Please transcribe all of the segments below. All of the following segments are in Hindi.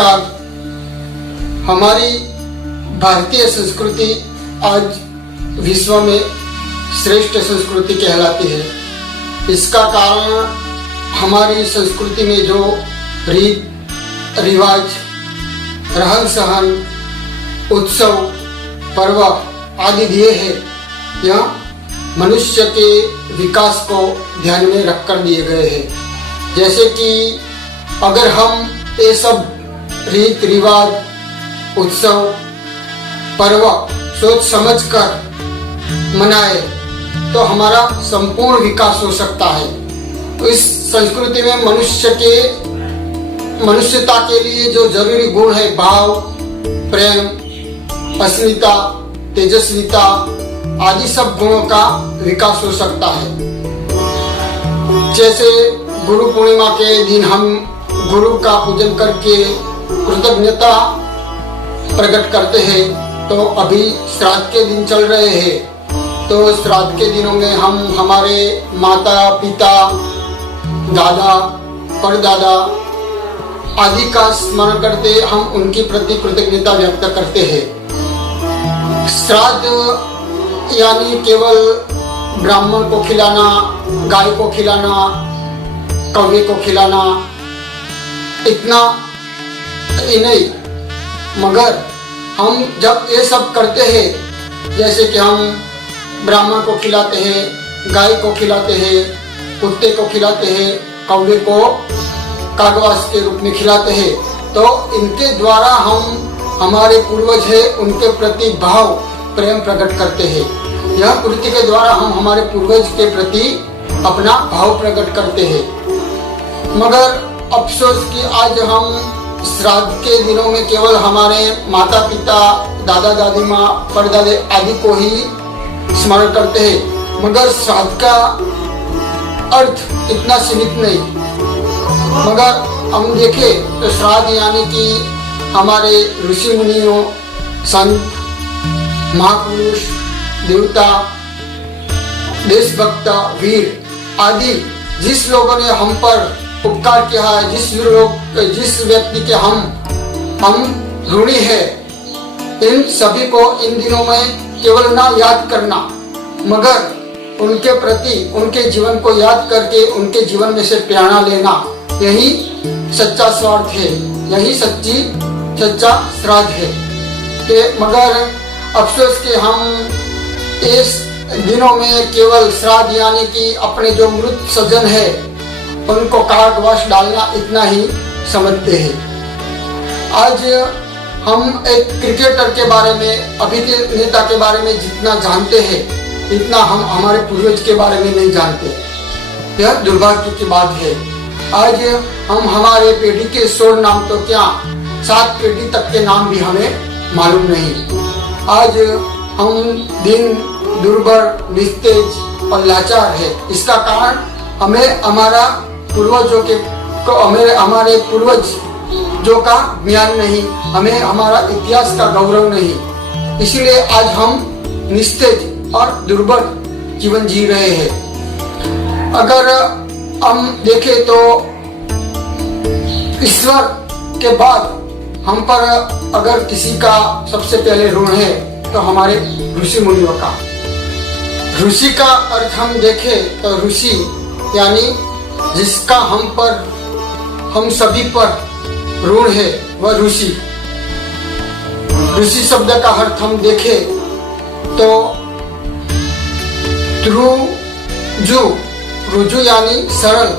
नमस्कार। हमारी भारतीय संस्कृति आज विश्व में श्रेष्ठ संस्कृति कहलाती है। इसका कारण हमारी संस्कृति में जो रीत रिवाज, रहन सहन, उत्सव, पर्व आदि दिए हैं, यह मनुष्य के विकास को ध्यान में रखकर दिए गए हैं। जैसे कि अगर हम ये सब रीत रिवाज, उत्सव, पर्व सोच समझ कर मनाए तो हमारा संपूर्ण विकास हो सकता है। तो इस संस्कृति में मनुष्यता के लिए जो जरूरी गुण है, भाव, प्रेम, अस्मिता, तेजस्विता आदि सब गुणों का विकास हो सकता है। जैसे गुरु पूर्णिमा के दिन हम गुरु का पूजन करके कृतज्ञता प्रकट करते हैं। तो अभी श्राद्ध के दिन चल रहे हैं, तो श्राद्ध के दिनों में हम हमारे माता पिता, दादा, परदादा आदि का स्मरण करते, हम उनके प्रति कृतज्ञता व्यक्त करते हैं। श्राद्ध यानी केवल ब्राह्मण को खिलाना, गाय को खिलाना, कौवे को खिलाना, इतना ही नहीं, मगर हम जब ये सब करते हैं, जैसे कि हम ब्राह्मण को खिलाते हैं, गाय को खिलाते हैं, कुत्ते को खिलाते हैं, कौवे को कागवास के रूप में खिलाते हैं, तो इनके द्वारा हम हमारे पूर्वज है उनके प्रति भाव प्रेम प्रकट करते हैं। यह कृत्य के द्वारा हम हमारे पूर्वज के प्रति अपना भाव प्रकट करते हैं। मगर अफसोस कि आज हम श्राद्ध के दिनों में केवल हमारे माता पिता, दादा दादी माँ, परदादे आदि को ही स्मरण करते हैं, मगर श्राद्ध का अर्थ इतना सीमित नहीं। मगर हम देखें तो श्राद्ध यानी कि हमारे ऋषि मुनियों, संत, महापुरुष, देवता, देशभक्त, वीर आदि जिस लोगों ने हम पर उपकार किया है, जिस व्यक्ति के हम ऋणी है, इन सभी को इन दिनों में केवल ना याद करना, मगर उनके प्रति उनके जीवन को याद करके उनके जीवन में से प्रेरणा लेना, यही सच्चा स्वार्थ है, यही सच्चा श्राद्ध है। मगर अफसोस कि हम इस दिनों में केवल श्राद्ध यानी कि अपने जो मृत सज्जन है उनको कागवास डालना इतना ही समझते हैं। आज हम एक क्रिकेटर के बारे में, अभिनेता के बारे में जितना जानते हैं, इतना हम हमारे पूर्वज के बारे में नहीं जानते। यह दुर्भाग्य की बात है। आज हम हमारे पीढ़ी के 16 नाम तो क्या 7 पीढ़ी तक के नाम भी हमें मालूम नहीं। आज हम दिन दुर्बल, निस्तेज और लाचार है। इसका कारण हमें हमारे पूर्वज जो का ज्ञान नहीं, हमें हमारा इतिहास का गौरव नहीं, इसलिए आज हम निस्तेज और दुर्बल जीवन जी रहे हैं। अगर हम देखें तो ईश्वर के बाद हम पर अगर किसी का सबसे पहले ऋण है तो हमारे ऋषि मुनियों का। ऋषि का अर्थ हम देखें तो ऋषि यानी जिसका हम सभी पर ऋण है वह ऋषि। ऋषि शब्द का अर्थ हम देखें तो रुजु यानी सरल,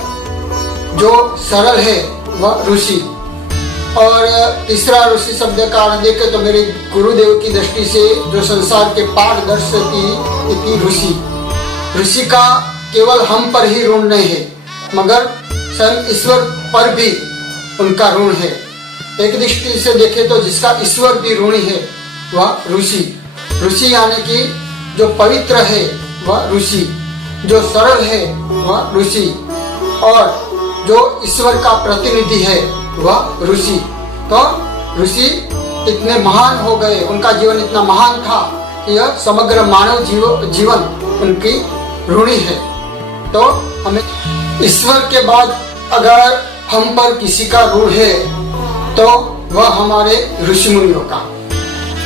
जो सरल है वह ऋषि। और तीसरा ऋषि शब्द का अर्थ देखें तो मेरे गुरुदेव की दृष्टि से जो संसार के पारदर्शी इति ऋषि। ऋषि का केवल हम पर ही ऋण नहीं है, मगर स्वयं ईश्वर पर भी उनका ऋण है। एक दृष्टि से देखें तो जिसका ईश्वर भी ऋणी है वह ऋषि। ऋषि यानी कि जो पवित्र है वह ऋषि, जो सरल है वह ऋषि, और जो ईश्वर का प्रतिनिधि है वह ऋषि। तो ऋषि इतने महान हो गए, उनका जीवन इतना महान था कि यह समग्र मानव जीवन उनकी ऋणी है। तो हमें ईश्वर के बाद अगर हम पर किसी का ऋण है तो वह हमारे ऋषि मुनियों का।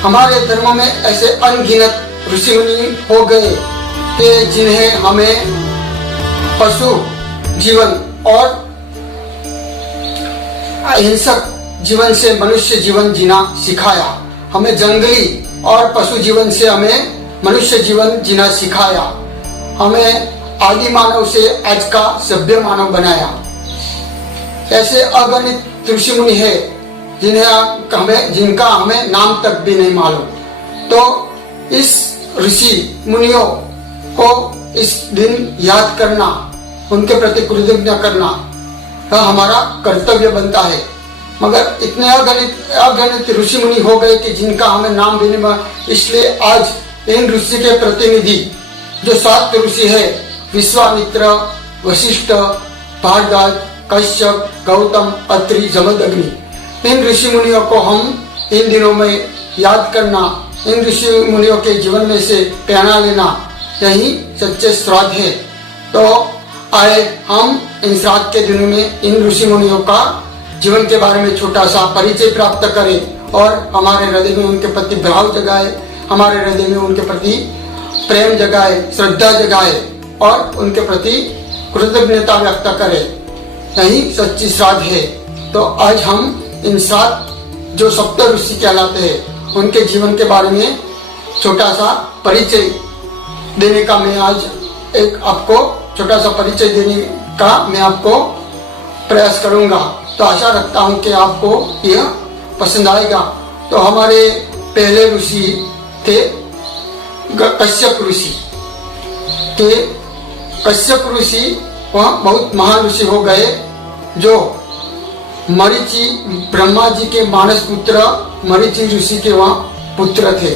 हमारे धर्म में ऐसे अनगिनत ऋषि मुनि हो गए कि जिन्हें हमें पशु जीवन और अहिंसक जीवन से मनुष्य जीवन जीना सिखाया। हमें जंगली और पशु जीवन से हमें मनुष्य जीवन जीना सिखाया। हमें आदि मानव से आज का सभ्य मानव बनाया। ऐसे अगणित ऋषि मुनि है जिनका हमें नाम तक भी नहीं मालूम। तो इस ऋषि मुनियों को इस दिन याद करना, उनके प्रति कृतज्ञ करना हमारा कर्तव्य बनता है। मगर इतने अगणित ऋषि मुनि हो गए कि जिनका हमें नाम भी नहीं, इसलिए आज इन ऋषि के प्रतिनिधि जो 7 ऋषि है, विश्वामित्र, वशिष्ठ, भारद्वाज, कश्यप, गौतम, अत्रि, जमदग्नि, इन ऋषि मुनियों को हम इन दिनों में याद करना, इन ऋषि मुनियों के जीवन में से प्रेरणा लेना, यही सच्चे श्राद्ध है। तो आए हम इन श्राद्ध के दिनों में इन ऋषि मुनियों का जीवन के बारे में छोटा सा परिचय प्राप्त करें और हमारे हृदय में उनके प्रति भाव जगाए, हमारे हृदय में उनके प्रति प्रेम जगाए, श्रद्धा जगाए और उनके प्रति कृतज्ञता व्यक्त करें। यही सच्ची श्राद्ध है। तो आज हम इन 7 जो सप्त ऋषि कहलाते हैं उनके जीवन के बारे में छोटा सा परिचय देने का मैं आज आपको छोटा सा परिचय देने का मैं आपको प्रयास करूंगा। तो आशा रखता हूं कि आपको यह पसंद आएगा। तो हमारे पहले ऋषि थे कश्यप ऋषि। कश्यप ऋषि वह बहुत महान ऋषि हो गए जो मरीचि ब्रह्मा जी के मानस पुत्र मरीचि ऋषि के वह पुत्र थे।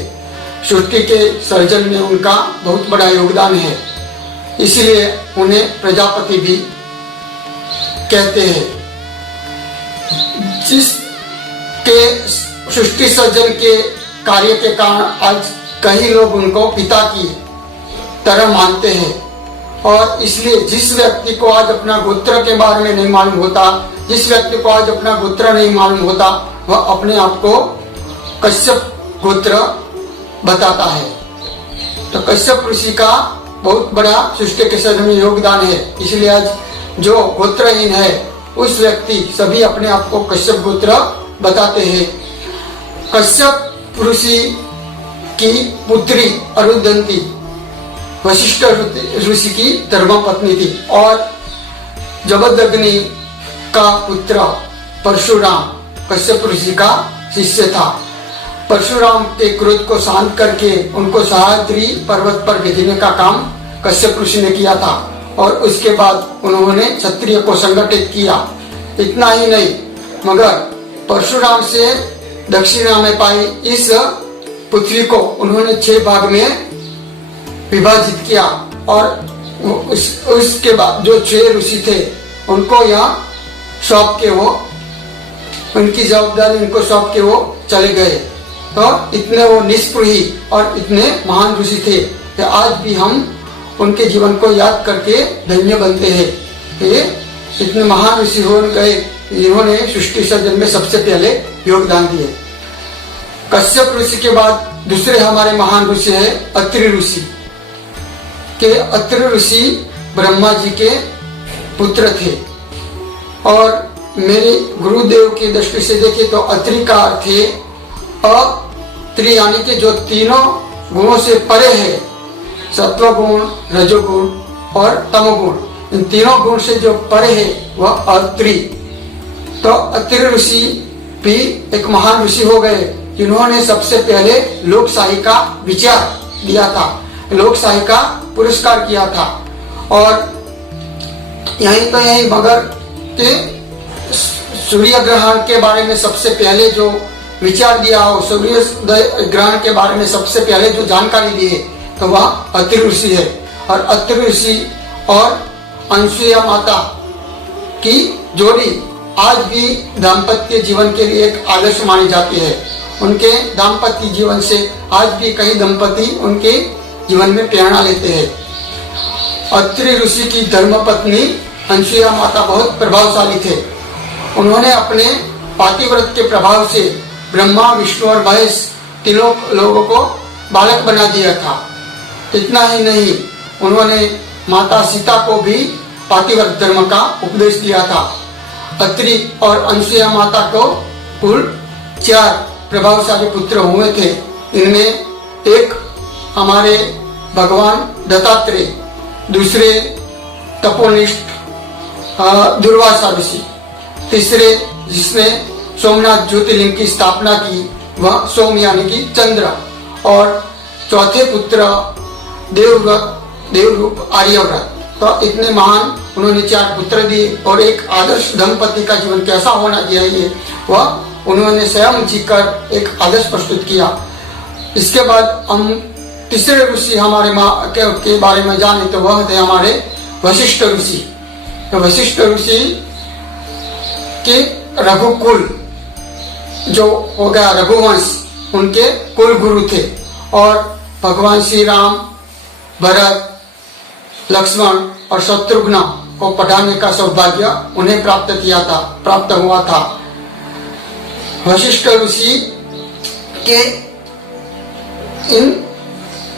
सृष्टि के सर्जन में उनका बहुत बड़ा योगदान है, इसलिए उन्हें प्रजापति भी कहते हैं। जिसके सृष्टि सर्जन के कार्य के कारण आज कई लोग उनको पिता की तरह मानते हैं। और इसलिए जिस व्यक्ति को आज अपना गोत्र के बारे में नहीं मालूम होता, जिस व्यक्ति को आज अपना गोत्र नहीं मालूम होता, वह अपने आप को कश्यप गोत्र बताता है। तो कश्यप ऋषि का बहुत बड़ा सृष्टि के सर्जन में योगदान है। इसलिए आज जो गोत्रहीन है उस व्यक्ति सभी अपने आप को कश्यप गोत्र बताते हैं। कश्यप ऋषि की पुत्री अरुंधति वशिष्ठ ऋषि की धर्मपत्नी थी और जमदग्नि का पुत्र परशुराम कश्यप ऋषि का शिष्य था। परशुराम के क्रोध को शांत करके उनको सह्याद्री पर्वत पर भेजने का काम कश्यप ऋषि ने किया था और उसके बाद उन्होंने क्षत्रिय को संगठित किया। इतना ही नहीं, मगर परशुराम से दक्षिणा में पाई इस पृथ्वी को उन्होंने 6 भाग में विभाजित किया और उसके बाद जो 6 ऋषि थे उनको यहाँ सौंप के वो उनकी जवाबदारी उनको सौंप के वो चले गए। तो इतने वो निष्प्रही और इतने महान ऋषि थे कि आज भी हम उनके जीवन को याद करके धन्य बनते हैं। ये इतने महान ऋषि हो गए, इन्होंने सृष्टि सर्जन में सबसे पहले योगदान दिए। कश्यप ऋषि के बाद दूसरे हमारे महान ऋषि है अत्रि ऋषि। के अत्रि ऋषि ब्रह्मा जी के पुत्र थे और मेरे गुरुदेव की दृष्टि से देखे तो अत्रि का अर्थ है अत्रि, यानी कि जो तीनों गुणों से परे है, सत्व गुण, रजोगुण और तमोगुण, इन तीनों गुण से जो परे है वह अत्रि। तो अत्रि ऋषि भी एक महान ऋषि हो गए जिन्होंने सबसे पहले लोकशाही का विचार दिया था, लोकशाही का पुरस्कार किया था। और यही तो यही मगर के सूर्य ग्रहण के बारे में सबसे पहले जो विचार दिया हो, सूर्य ग्रहण के बारे में सबसे पहले जो जानकारी दी है तो वह अत्रि ऋषि है। और अत्रि ऋषि और अनसुईया माता की जोड़ी आज भी दाम्पत्य जीवन के लिए एक आदर्श मानी जाती है। उनके दाम्पत्य जीवन से आज भी कई दंपति उनके जीवन में प्रेरणा लेते हैं। अत्रि ऋषि की धर्मपत्नी अनसुईया माता बहुत प्रभावशाली थे। उन्होंने अपने पातिव्रत के प्रभाव से ब्रह्मा, विष्णु और महेश तीनों लोगों को बालक बना दिया था। इतना ही नहीं, उन्होंने माता सीता को भी पातिव्रत धर्म का उपदेश दिया था। अत्रि और अनसुया माता को कुल 4 प्रभावशाली पुत्र हुए थे। इनमें एक हमारे भगवान दत्तात्रेय, दूसरे तपोनिष्ठ दुर्वासा ऋषि, तीसरे जिसने सोमनाथ ज्योतिर्लिंग की स्थापना की वह सोम यानी कि चंद्र, और चौथे पुत्र देवरूप आर्यव्रत। तो इतने महान उन्होंने 4 पुत्र दिए। और एक आदर्श दंपति का जीवन कैसा होना चाहिए वह उन्होंने स्वयं जीकर एक आदर्श प्रस्तुत किया। इसके बाद हम तीसरे ऋषि हमारे के बारे में जाने तो वह थे हमारे वशिष्ठ ऋषि। तो वशिष्ठ ऋषि के रघुकुल जो हो गया रघुवंश, उनके कुल गुरु थे। और भगवान श्री राम, भरत, लक्ष्मण और शत्रुघ्न को पढ़ाने का सौभाग्य उन्हें प्राप्त हुआ था। वशिष्ठ ऋषि के इन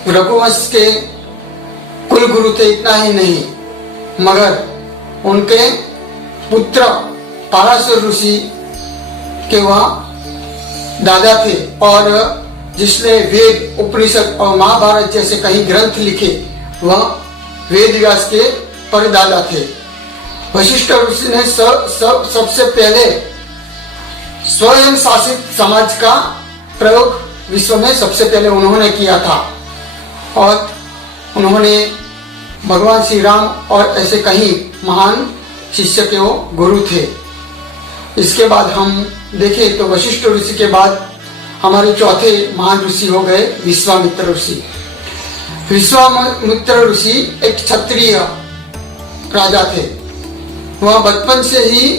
रघुवंश के कुल गुरु थे। इतना ही नहीं, मगर उनके पुत्र पाराशर ऋषि के वह दादा थे, और जिसने वेद, उपनिषद और महाभारत जैसे कई ग्रंथ लिखे वह वेद व्यास के परदादा थे। वशिष्ठ ऋषि ने सबसे पहले स्वयं शासित समाज का प्रयोग विश्व में सबसे पहले उन्होंने किया था। और उन्होंने भगवान श्री राम और ऐसे कई महान शिष्य के वो गुरु थे। इसके बाद हम देखें तो वशिष्ठ ऋषि के बाद हमारे चौथे महान ऋषि हो गए विश्वामित्र ऋषि। विश्वामित्र ऋषि एक क्षत्रिय राजा थे। वह बचपन से ही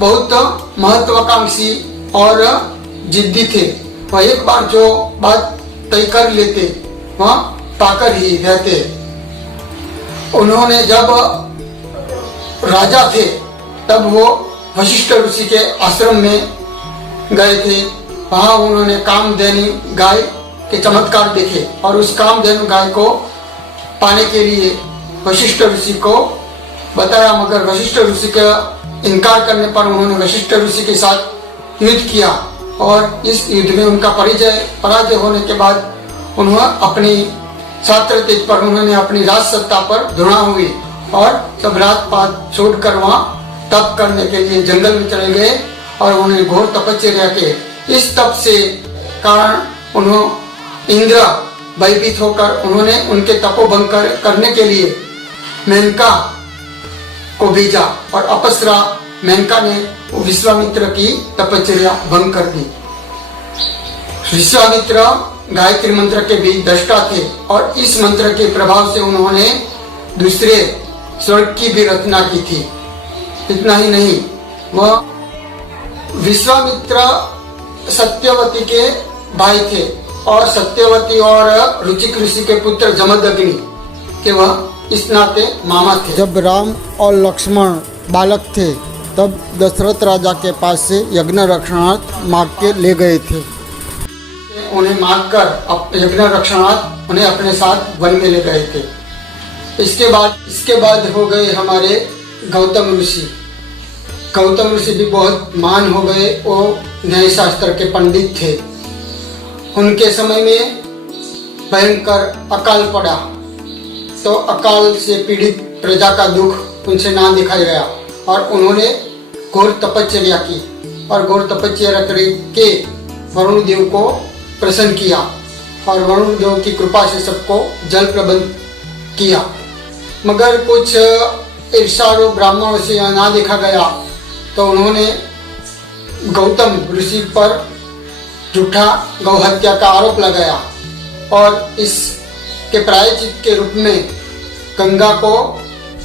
बहुत महत्वाकांक्षी और जिद्दी थे। वह एक बार जो बात तय कर लेते वह पाकर ही रहते। उन्होंने जब राजा थे तब वो वशिष्ठ ऋषि के आश्रम में गए थे। वहां उन्होंने कामधेनु गाय के चमत्कार देखे और उस कामधेनु गाय को पाने के लिए वशिष्ठ ऋषि को बताया, मगर वशिष्ठ ऋषि का इनकार करने पर उन्होंने वशिष्ठ ऋषि के साथ युद्ध किया और इस युद्ध में उनका पराजय होने के बाद उन्होंने अपनी छात्र तेज पर उन्होंने अपनी राज सत्ता पर धुना हुई और सब रात पात छोड़कर वहां तप करने के लिए जंगल में चले गए और उन्होंने घोर तपस्या के इस तप से कारण उन्होंने इंद्र भयभीत होकर उन्होंने उनके तपोभंग करने के लिए मेनका को भेजा और अपसरा मेनका ने विश्वामित्र की तपस्या भंग कर दी। विश्वामित्र गायत्री मंत्र के भी दृष्टा थे और इस मंत्र के प्रभाव से उन्होंने दूसरे स्वर्ग की भी रचना की थी। इतना ही नहीं, वह विश्वामित्र सत्यवती के भाई थे और सत्यवती और रुचिक ऋषि के पुत्र जमदग्नि के वह इस नाते मामा थे। जब राम और लक्ष्मण बालक थे तब दशरथ राजा के पास से यज्ञ रक्षणार्थ मांग के ले गए थे। उन्हें मांग कर यज्ञ रक्षणार्थ उन्हें अपने साथ वन में ले गए थे। इसके बाद हो गए हमारे गौतम ऋषि। गौतम ऋषि भी बहुत महान हो गए। वो न्याय शास्त्र के पंडित थे। उनके समय में भयंकर अकाल पड़ा तो अकाल से पीड़ित प्रजा का दुख उनसे ना दिखाया गया और उन्होंने घोर तपस्या की और घोर तपस्या करके वरुण देव को प्रसन्न किया और वरुण देव की कृपा से सबको जल प्रबंध किया। मगर कुछ ईर्ष्यालु ब्राह्मणों से ना देखा गया तो उन्होंने गौतम ऋषि पर झूठा गौ हत्या का आरोप लगाया और इसके प्रायश्चित के रूप में गंगा को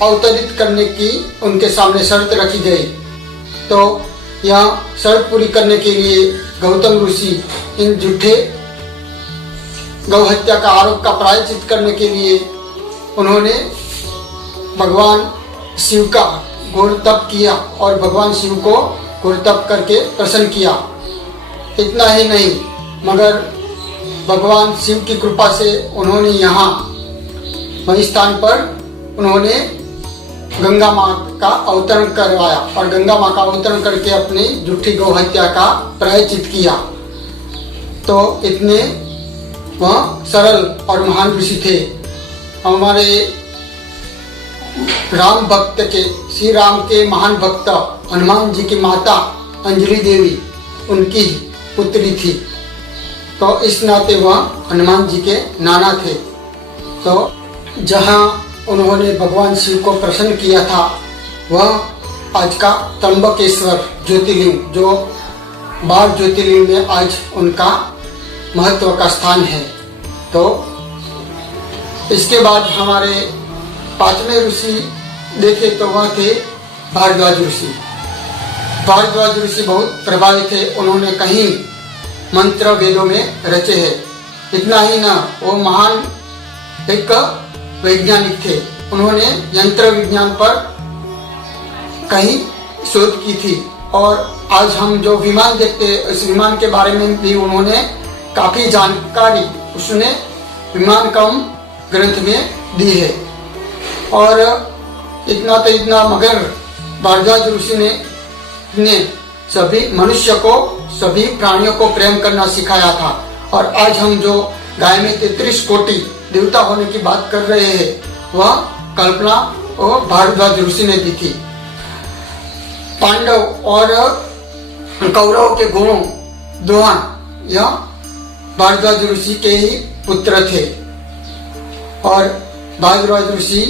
अवतरित करने की उनके सामने शर्त रखी गई। तो यह शर्त पूरी करने के लिए गौतम ऋषि इन झूठे गौ हत्या का आरोप का प्रायश्चित करने के लिए उन्होंने भगवान शिव का घोर तप किया और भगवान शिव को कुरतप करके प्रसन्न किया। इतना ही नहीं, मगर भगवान शिव की कृपा से उन्होंने यहाँ वही स्थान पर उन्होंने गंगा माँ का अवतरण करवाया और गंगा माँ का अवतरण करके अपनी झूठी गौ हत्या का प्रायश्चित किया। तो इतने वह सरल और महान ऋषि थे। हमारे राम भक्त के, श्री राम के महान भक्त हनुमान जी की माता अंजलि देवी उनकी पुत्री थी। तो इस नाते वह हनुमान जी के नाना थे। तो जहाँ उन्होंने भगवान शिव को प्रसन्न किया था वह आज का त्र्यंबकेश्वर ज्योतिर्लिंग, जो 12 ज्योतिर्लिंग में आज उनका महत्व का स्थान है। तो इसके बाद हमारे 5वें ऋषि देखे तो वह थे भारद्वाज ऋषि। भारद्वाज ऋषि बहुत प्रभावी थे। उन्होंने कहीं मंत्र वेदों में रचे हैं। इतना ही न, वो महान एक वैज्ञानिक थे। उन्होंने यंत्र विज्ञान पर कहीं शोध की थी और आज हम जो विमान देखते हैं उस विमान के बारे में भी उन्होंने काफी जानकारी उसने विमान कम ग्रंथ में दी है। और इतना तो इतना, मगर भारद्वाज ऋषि ने सभी मनुष्य को, सभी प्राणियों को प्रेम करना सिखाया था। और आज हम जो गाय में 33 कोटि देवता होने की बात कर रहे हैं वह कल्पना और भारद्वाज ऋषि ने दी थी। पांडव और कौरव के गुणों दोहन यह भारद्वाज ऋषि के ही पुत्र थे। और भारद्वाज ऋषि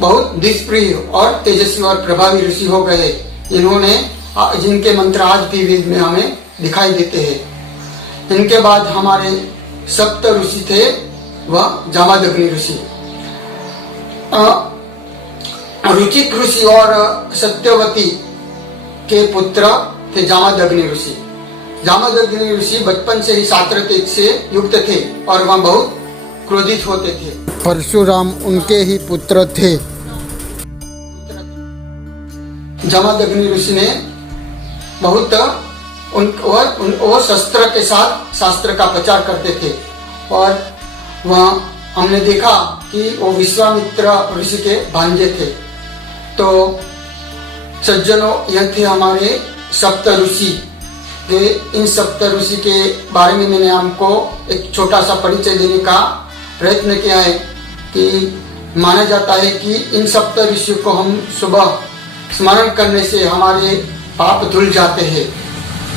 बहुत दिशप्रिय और तेजस्वी और प्रभावी ऋषि हो गए, जिनके मंत्र आज भी वेद में हमें दिखाई देते हैं। इनके बाद हमारे सप्त ऋषि थे, वह जामदग्नि ऋषि। रुचिक ऋषि और सत्यवती के पुत्र थे जामदग्नि ऋषि। जामदग्नि ऋषि बचपन से ही शास्त्र तेज से युक्त थे और वह बहुत क्रोधित होते थे। परशुराम उनके ही पुत्र थे। जामदग्नि ऋषि ने बहुत वो शस्त्र के साथ शास्त्र का प्रचार करते थे। और वह हमने देखा कि वो विश्वामित्र ऋषि के भांजे थे। तो सज्जनों, यह थे हमारे सप्त ऋषि। इन सप्त ऋषि के बारे में मैंने आपको एक छोटा सा परिचय देने का प्रयत्न किया है कि माना जाता है कि इन सप्त ऋषियों को हम सुबह स्मरण करने से हमारे पाप धुल जाते हैं।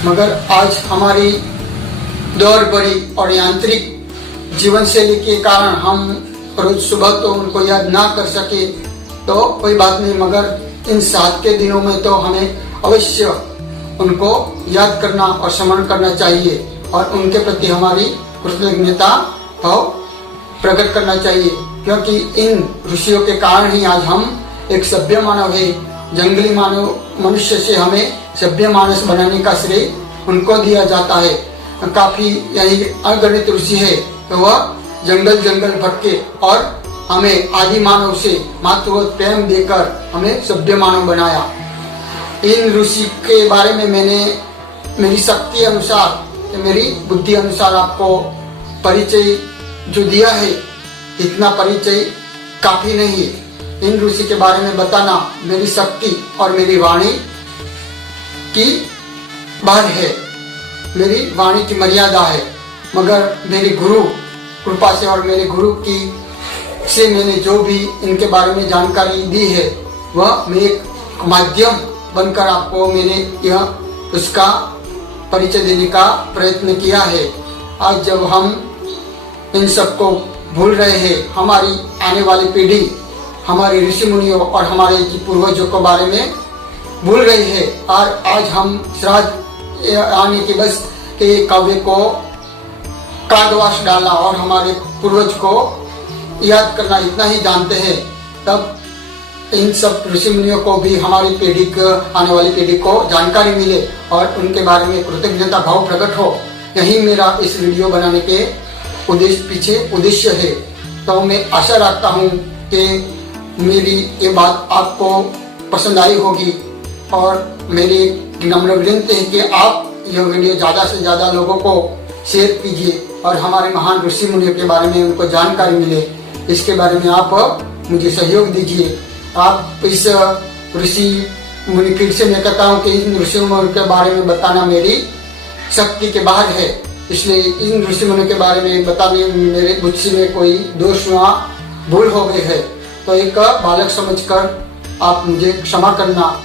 मगर आज हमारी दौड़ बड़ी और यांत्रिक जीवन शैली के कारण हम रोज सुबह तो उनको याद ना कर सके तो कोई बात नहीं, मगर इन 7 के दिनों में तो हमें अवश्य उनको याद करना और स्मरण करना चाहिए और उनके प्रति हमारी कृतज्ञता भाव प्रकट करना चाहिए। क्योंकि इन ऋषियों के कारण ही आज हम एक सभ्य मानव है। जंगली मानव मनुष्य से हमें सभ्य मानस बनाने का श्रेय उनको दिया जाता है। काफी यही अगणित ऋषि है तो वह जंगल जंगल भटके और हमें आदि मानव से मातृवत प्रेम देकर हमें सभ्य मानव बनाया। इन ऋषि के बारे में मैंने मेरी शक्ति अनुसार, मेरी बुद्धि अनुसार आपको परिचय जो दिया है, इतना परिचय काफी नहीं। इन ऋषि के बारे में बताना मेरी शक्ति और मेरी वाणी की बात है, मेरी वाणी की मर्यादा है। मगर मेरी गुरु कृपा से और मेरे गुरु की से मैंने जो भी इनके बारे में जानकारी दी है वह मैं एक माध्यम बनकर आपको मैंने यह उसका परिचय देने का प्रयत्न किया है। आज जब हम इन सबको भूल रहे हैं, हमारी आने वाली पीढ़ी हमारे ऋषि मुनियों और हमारे पूर्वजों के बारे में भूल रही है। और आज हम श्राद्ध आने के बस के काव्य को कागवास डालना और हमारे पूर्वज को याद करना इतना ही जानते हैं, तब इन सब ऋषि मुनियों को भी हमारी पीढ़ी को, आने वाली पीढ़ी को जानकारी मिले और उनके बारे में कृतज्ञता भाव प्रकट हो। यही मेरा इस वीडियो बनाने के उद्देश्य है। तो मैं आशा रखता हूँ कि मेरी ये बात आपको पसंद आई होगी और मेरी नम्र विनती है कि आप यह वीडियो ज़्यादा से ज़्यादा लोगों को शेयर कीजिए और हमारे महान ऋषि मुनियों के बारे में उनको जानकारी मिले, इसके बारे में आप मुझे सहयोग दीजिए। आप इस ऋषि मुनि फिर से मैं कहता हूँ कि इन ऋषि मुनियों के बारे में बताना मेरी शक्ति के बाहर है, इसलिए इन ऋषि मुनियों के बारे में बताने मेरे मुझसे में कोई दोष या भूल हो गई है तो एक बालक समझकर आप मुझे क्षमा करना।